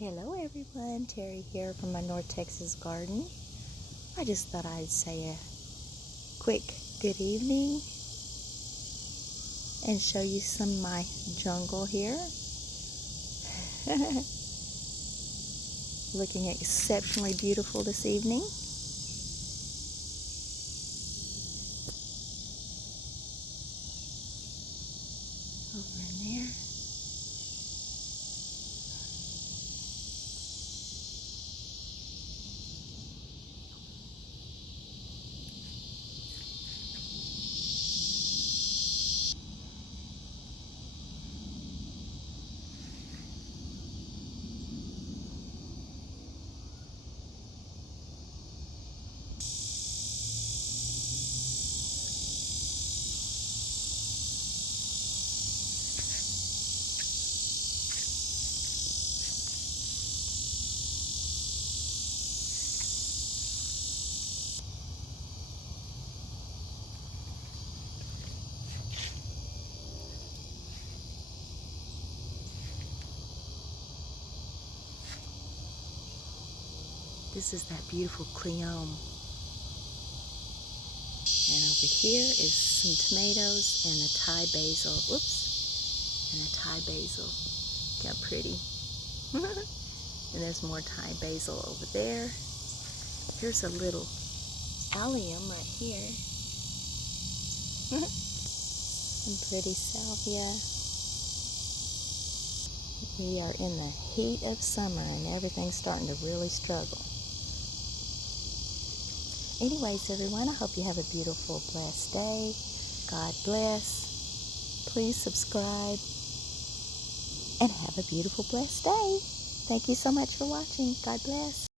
Hello everyone, Terry here from my North Texas garden. I just thought I'd say a quick good evening and show you some of my jungle here. Looking exceptionally beautiful this evening. Over in there. This is that beautiful cleome. And over here is some tomatoes and a Thai basil. Oops. And a Thai basil. Look how pretty. And there's more Thai basil over there. Here's a little allium right here. Some pretty salvia. We are in the heat of summer and everything's starting to really struggle. Anyways, everyone, I hope you have a beautiful, blessed day. God bless. Please subscribe and have a beautiful, blessed day. Thank you so much for watching. God bless.